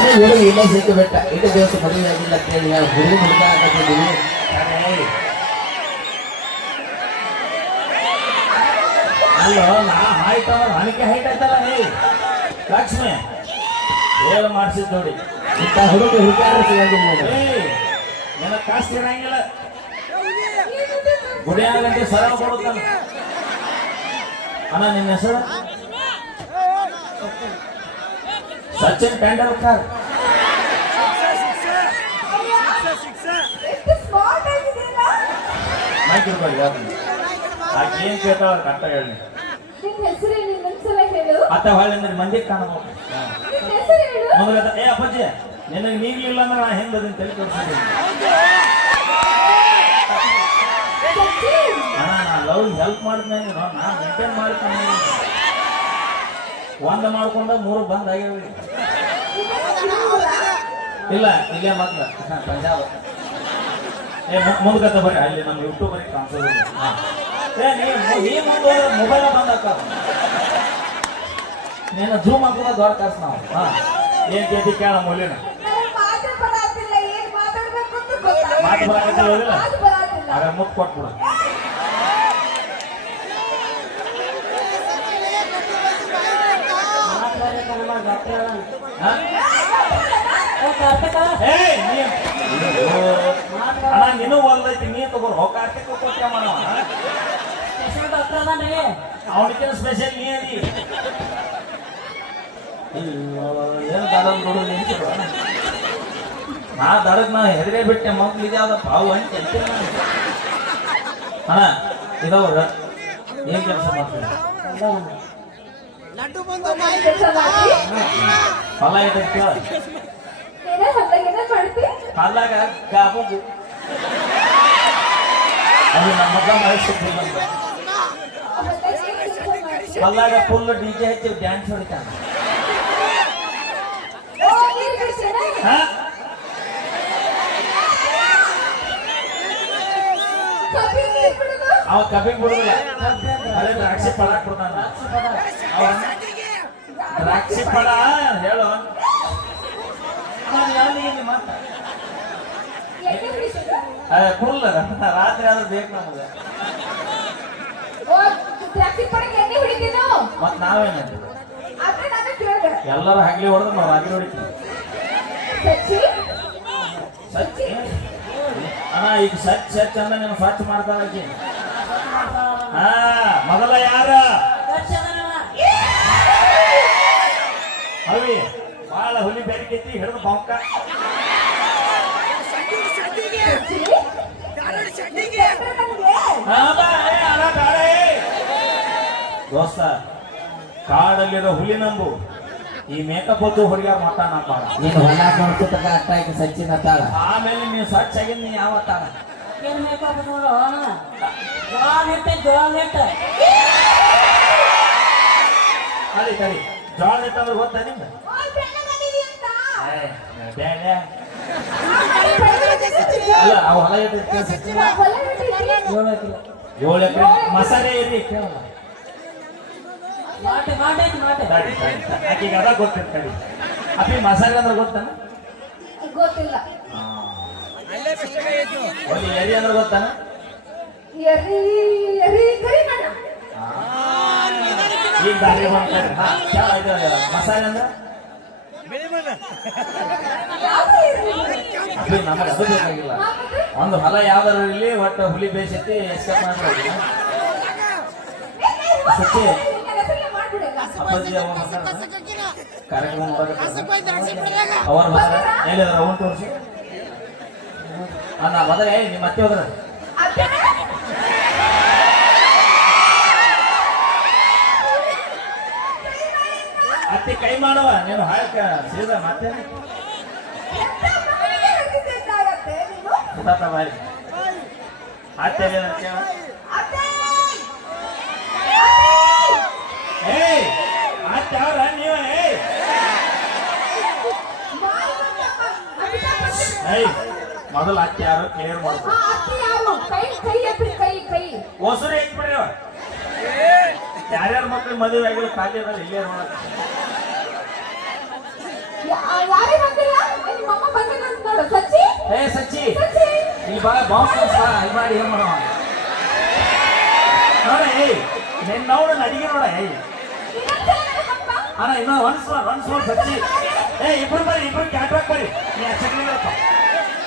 ಹುಡುಗಿ ಇಲ್ಲ ಸಿಕ್ಕು ಬೆಟ್ಟ ಇಟ್ಟು ದಿವಸ ಮದುವೆ ಆಗಿಲ್ಲ ಕೇಳಿ ಹುಡುಗ ಹುಡುಗ ಹಾಕಿದ್ದೀವಿ. ಅಲ್ಲೋ ನಾ ಹೈಟ್ ನನಗೆ ಹೈಟ್ ಆಯ್ತಲ್ಲ ನೀ ಲಕ್ಷ್ಮಿ ಏನು ಮಾಡಿಸಿದ್ ನೋಡಿ ಇಂಥ ಹುಡುಗ ಹುಡುಗಾರ ಸಿಗೋದಿಲ್ಲ ನಿನ್ನ ಕಾಸ್ತಿ ಇರಂಗಿಲ್ಲ ಗುಡಿ ಆಗಂటే ಸರಳ ಕೊಡುತ್ತಾನೆ. ಅಣ್ಣ ನಿನ್ನ ಹೆಸರು ಸಚಿನ್ ತೆಂಡೂಲ್ಕರ್. ಆಕೆ ಏನ್ ಕೇಳ್ತಾವ ಕರೆಕ್ಟ್ ಹೇಳಿ. ಅತ್ತ ಹೊಳ್ಳಿ ಮಂದಿ ಕಾಣಬಹುದು ಮೊದಲ ಏ ಅಪ್ಪಾಜಿ ನಿನಗೆ ನೀಗ್ಲಿಲ್ಲ ಅಂದ್ರೆ ನಾ ಹೆಂಗದನ್ನ ತಲೆ ತೋರಿಸಿದ್ದೀನಿ. ಅಣ್ಣ ನಾ ಲವ್ ಹೆಲ್ಪ್ ಮಾಡಿದ್ಮೇಲೆ ನಾ ಮೇಂಟೈನ್ ಮಾಡ್ತೀನಿ. ಒಂದ ಮಾಡ್ಕೊಂಡ 3 ಬಂದ್ ಆಗ್ಯಾವ. ಇಲ್ಲ ಇಲ್ಲೇ ಮಕ್ಳ ಪಂಜಾಬ್ ಏ ಮುಂದ್ಗತ್ತ ಬರ್ರಿ ಅಲ್ಲಿ ನಮ್ಮ ಯೂಟ್ಯೂಬರ್ ಟ್ರಾನ್ಸ್ಫರ್ ನೀ ಮುಂದೆ ಮೊಬೈಲ್ ಬಂದ್ ಹಾಕ ನೀನು ಜೂಮ್ ಹಾಕೋದ ದೊಡ್ಡ ಕಾಸು ನಾವು. ಏನ್ ಕೇಳ್ತಿ ಕೇಳ ಮೂಲಿನ ಮಾತು ಬರಾಕತ್ತಿಲ್ಲ ಆಗ ಮುತ್ತು ಕೊಟ್ಬಿಡ. ಅಣ್ಣ ನೀನು ಹೊಲ್ದೈತಿ ನೀ ತಗೋ ಕಾರ್ತಿಕ್ ಕೊಟ್ಟೆ ಮಾಡವ ಅವನಿಗೆ ಸ್ಪೆಷಲ್ ನೀ ಅದಿ ಏನು ದಡ ನೋಡು ನಿಂತಿರು ನಾ ದಡಕ್ ನಾ ಹೆದರೇ ಬಿಟ್ಟೆ ಮಕ್ಳಿಗೆ ಯಾವ್ದಪ್ಪ ಅವು ಅಂತ ಅಣ್ಣ ಇದವ್ರ ಏನ್ ಕೆಲಸ ಮಾಡ್ತೀನಿ ಹೊಲ ಇದಕ್ಕೆ ಹೊಲಾಗ ಗಾಬು ಅದು ನಮ್ಮ ಮಗ ಮಾಡಿಸ್ತಿಲ್ಲ ಹೊಲಾಗ ಫುಲ್ ಡಿಜೆ ಹಚ್ಚಿ ಡ್ಯಾನ್ಸ್ ಹೊಡಿತಾನೆ. ಅವ ಕಬ್ಬಿಂಗ್ ಬಿಡುದಿಲ್ಲ ಅದೇ ದ್ರಾಕ್ಷಿ ಫಳ ಕೊಡ್ತಾನ. ದ್ರಾಕ್ಷಿ ಫಳ ಹೇಳು ಫುಲ್ ರಾತ್ರಿ ಆದ್ರೂ ಬೇಕು ನಮಗೆ. ಮತ್ ನಾವೇನ ಎಲ್ಲರೂ ಹಗ್ಲಿ ಹೊಡೆದ್ರೆ ನಾವು ರಾತ್ರಿ ಹೊಡಿತೀವಿ. ಸಚ್ಚಿ ಅಣ್ಣ ಈಗ ಸಚ್ ಅಂದ ನೀನು ಸ್ವಚ್ಛ ಮಾಡ್ತಾರ ಮೊದಲ ಯಾರ ಅವಿ ಬಾಳ ಹುಲಿ ಬೆರಿಕೈತಿ ಹಿಡಿದು ಬೊಂಕ ದೋಸ್ತ ಕಾಡಲ್ಲಿರೋ ಹುಲಿ ನಂಬು ಈ ಮೇಕಪ್ ಹೊತ್ತು ಹುಡುಗಿಯಾರ ಮಾತಾಡಪ್ಪ ನೀನು ಹೊಲ ನೋಡ್ತಿದ್ದಾಗ ಅಟ್ಟ ಆಯ್ತು ಸಚ್ಚಿನ ತಾಳ ಆಮೇಲೆ ನೀನು ಸ್ವಚ್ಛ ಆಗಿದ್ ನೀ ಯಾವ ತಾಳ ಏನ್ ಮೇಕಪ್ ನೋಡು ಜೋಳ ಅಡಿ ಕಡಿ ಜೋಳ ಇಟ್ಟಂದ್ರೆ ಗೊತ್ತಾ ನಿಮ್ಗೆ ಅಲ್ಲ ಅವು ಹೊಲ ಇಟ್ಟು 7 ಎಕರೆ ಮಸಾಲೆ ಇರಿ ಕೇಳಲ್ಲ ಆಕಿಗೆ ಅದ ಗೊತ್ತಿತ್ತು ಕಡಿ ಅಪ್ಪಿ ಮಸಾಲೆ ಅಂದ್ರೆ ಗೊತ್ತಾನ ಗೊತ್ತಿಲ್ಲ ಎರಿ ಅಂದ್ರೆ ಗೊತ್ತಾನ ಈಗ ದಾರಿ ಮಸಾಲೆ ಅಂದ್ರೆ ನಮಗೆ ಅದು ಬೇಕಾಗಿಲ್ಲ. ಒಂದು ಹೊಲ ಯಾವ್ದಾರು ಇಲ್ಲಿ ಒಟ್ಟು ಹುಲಿ ಬೇಸೈತಿ ಎಸ್ಕೇಪ್ ಮಾಡ್ಬೋದು. ಸಚ್ಚಿ ಅಪ್ಪಾಜಿ ಕಾರ್ಯಕ್ರಮ ಅವ್ರ ಹೇಳಿದ್ರ ಅವನ್ ತೋರಿಸಿ ಅನ್ನ ಮೊದಲ ನಿಮ್ಮ ಅತ್ತೆ ಹೋದ್ರ ಅತ್ತೆ ಕೈ ಮಾಡುವ ನೀನು ಹಾಳಕ ಸೀದಾ ಮತ್ತೆ ಬಾರಿ ಅತ್ತೆ ಅತ್ತೆ ಅವ್ರ ನೀವು ಮೊದಲು ಅತ್ತೆ ಯಾರು ಕ್ಲಿಯರ್ ಮಾಡ್ತಾರೆ ಹೊಸರು ಇಟ್ಬಿಡ್ರಿ ಯಾರ್ಯಾರ ಮಕ್ಳು ಮದುವೆ ಆಗಿಲ್ಲ ಖಾಲಿ ಅದ ಇಲ್ಲೇ ನೋಡಕ್ಕೆ ಏ ಸಚ್ಚಿ ಇಲ್ಲಿ ಬಾ ಬಾಂಬ್ ಇದು ಮಾಡಿ ಏನ್ ಮಾಡೋ ನೋಡ ಏಯ್ ನೋಡ ಅಡಿಗೆ ನೋಡ ಏಯ್ ಅಣ್ಣ ಇನ್ನೂ ಒನ್ಸ್ ಮೋರ್ ಸಚ್ಚಿ ಏ ಇಬ್ರು ಬರ್ರಿ ಇಬ್ರು ಕ್ಯಾಟ್ರಾಕ್ ಬರ್ರಿ ನೀ ಅಚ್ಚಪ್ಪ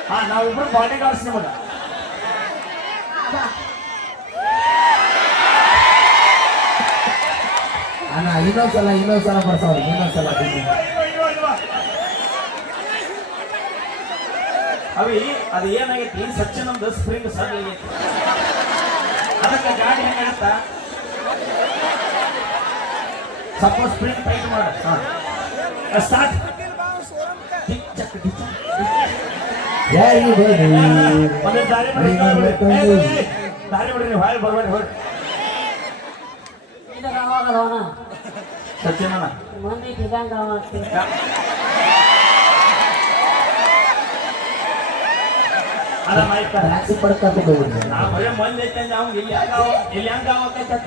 ಹಾ ನಾವಿಬ್ರು ಬಾಡಿ ಗಾರ್ಡ್ಸ್ ನಿಮಗೆ ಅಣ್ಣ ಇನ್ನೊಂದ್ಸಲ ಬರ್ಸವ್ರಿ ಇನ್ನೊಂದ್ಸಲ ಅವಿ ಅದು ಏನಾಗೈತಿ ಸಚ್ಚಿ ನಮ್ದು ಸ್ಪ್ರಿಂಗ್ ಸಡ್ ಆಗೈತಿ ಅದಕ್ಕೆ ಗಾಡಿ ಹೆಂಗಾಗತ್ತ ಸಪೋಸ್ ಸ್ಪ್ರಿಂಗ್ ಟೈಟ್ ಮಾಡ ಸ್ಟಾರ್ಟ್ ದಾರಿ ಬಿಡ್ರಿ ನೀವು ಹಾಯ್ ಬರ್ಬೇಡಿ ಹೊರಡಿ ಇದಕ್ಕೆ ಅವಾಗಲ್ಲವನ ಸಚಿನಣ್ಣ ಮಂದಿ ಬಿದ್ದಂಗ ಆಗ್ತೀವಿ ಅದ ಮೈಕ್ ಟ್ಯಾಕ್ಸಿ ಪಡ್ಕೊಂಡು ಹೋಗ್ಬಿಡ್ರಿ ನಾ ಬರೀ ಮಂದಿ ಐತೆ ಅಂದ್ರೆ ಅವ್ನು ಇಲ್ಲಿ ಹೆಂಗ ಆಗೈತೆ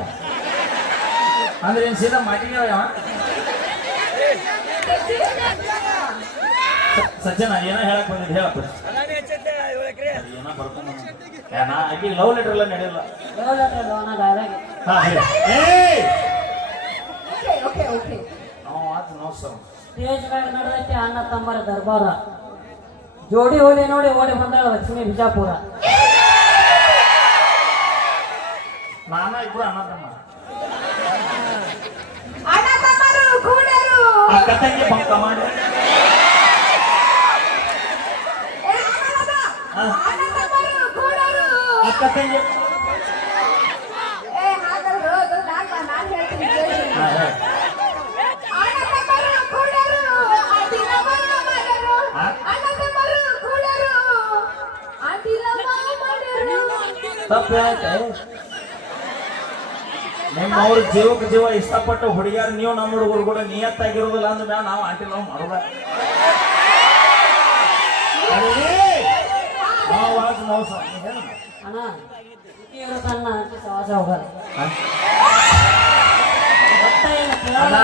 ಅಂದ್ರೆ ಏನು ಸೀದಾ ಮಾಟಿಗೆ ಸಜ್ಜನ ಏನೋ ಹೇಳಕ್ ಬಂದಿದ್ದು ಹೇಳಪ್ಪ ಏನೋ ಬರ್ಕೊಂಡು ನಾ ಆಕೆ ಲವ್ ಲೆಟರ್ ಎಲ್ಲ ನಡೆಯಲ್ಲ ಲೋನ ಡೈರೆಕ್ಟ್ ಹಾ ಹೇಳಿ ಓಕೆ ನೋ ಸರ್ ಸ್ಟೇಜ್ ಮ್ಯಾಗ ನಡೆದೈತಿ ಅಣ್ಣ ತಮ್ಮರ ದರ್ಬಾರ ಜೋಡಿ ಹೋಲಿ ನೋಡಿ ಓಡಿ ಬಂದಾಳ ಲಕ್ಷ್ಮೀ ಬಿಜಾಪುರ ನಾನ ಇಬ್ರು ಅಣ್ಣ ತಮ್ಮ ಅಣ್ಣ ತಮ್ಮರು ಕೂಡರು ಅಕ್ಕ ತಂಗಿ ಬಂಕ ಮಾಡಿ ಅಣ್ಣ ತಮ್ಮರು ಕೂಡರು ಅಕ್ಕ ತಂಗಿ ಹಾಗಲ್ರು ಅದು ನಾನು ಹೇಳ್ತೀನಿ ಕೇಳಿ. ಹಾ ಹೇಳಿ ಅಣ್ಣ ತಮ್ಮರು ಕೂಡರು ಅದಿನ ಮಾಡರು ಅಣ್ಣ ತಮ್ಮರು ಕೂಡರು ಅದಿನ ಮಾಡರು ತಪ್ಪು ಹೇಳತ್ತೆ ನಿಮ್ಮವ್ರ ಜೀವಕ್ಕೆ ಜೀವ ಇಷ್ಟಪಟ್ಟು ಹುಡುಗಿಯಾರು ನೀವು ನಮ್ಮ ಹುಡುಗರು ಕೂಡ ನಿಯತ್ತಾಗಿರೋದಿಲ್ಲ ಅಂದ್ರೆ ನಾವು ಆಂಟಿ ನಾವು ಮಾಡೋದ ಅಣ್ಣ ಇವರು ತನ್ನ ಅಂಟಿ ಸವಾಸ ಹೋಗಲ್ಲ ಅಣ್ಣ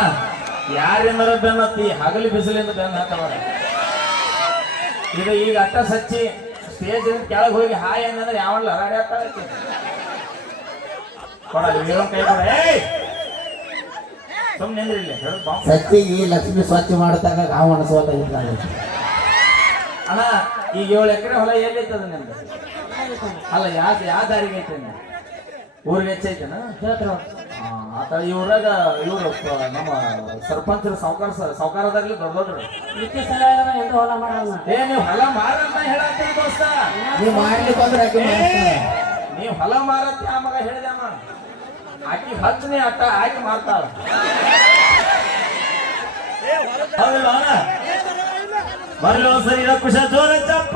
ಯಾರಿಂದ ಬೆನ್ನತ್ತಿ ಹಗಲಿ ಬಿಸಿಲಿಂದ ಬೆನ್ನ ಹಾಕವ ಇದು ಈಗ ಅಟ್ಟ ಸಚ್ಚಿ ಸ್ಟೇಜ್ ಕೆಳಗೆ ಹೋಗಿ ಹಾಯ್ ಅಂದ್ರೆ ಯಾವಲ್ಲ ಹರಾಡಿ ಆಗ್ತಾಳೆ ಕೊಡ ಇರೋ ಕೈ ಕೊಡ ಸುಮ್ಮನೆ ಇಲ್ಲಿ ಸತ್ತಿಗೆ ಲಕ್ಷ್ಮಿ ಸ್ವಚ್ಛ ಮಾಡ್ತಾಗ ಗಾವ ಅನಿಸೋಲ್ಲ ಅಣ್ಣ ಈಗ 7 ಎಕರೆ ಹೊಲ ಎಲ್ಲೈತದ ನಿಮ್ದು ಅಲ್ಲ ಯಾವ ದಾರಿಗೆ ಐತೆ ಊರಿಗೆ ಹೆಚ್ಚೈತೆನ ಆತ ಇವ್ರಾಗ ಇವ್ರು ನಮ್ಮ ಸರ್ಪಂಚರು ಸಾವುಕಾರದಾಗ್ಲಿ ದೊಡ್ಡದವ್ರು ನಿತ್ಯ ಸಲ ಎಂದು ಹೊಲ ಮಾಡಲ್ಲ ಏ ನೀವು ಹೊಲ ಮಾರಂತ ಹೇಳತ್ತೀರಿ ದೋಸ್ತ ನೀವು ಮಾಡ್ಲಿಕ್ಕೆ ಬಂದ್ರೆ ಆಕೆ ಮಾಡ್ತಾಳೆ. ನೀವು ಹೊಲ ಮಾರತ್ತಿ ಆ ಮಗ ಹೇಳಿದೆ ಅಮ್ಮ ಆಕಿ ಹಚ್ಚನೆ ಅಟ್ಟ ಆಕಿ ಮಾಡ್ತಾಳ ಹೌದಿಲ್ಲ ಬರ್ಲಿ ಸರಿ ಕುಶ ಜೋರ ಚಪ್ಪ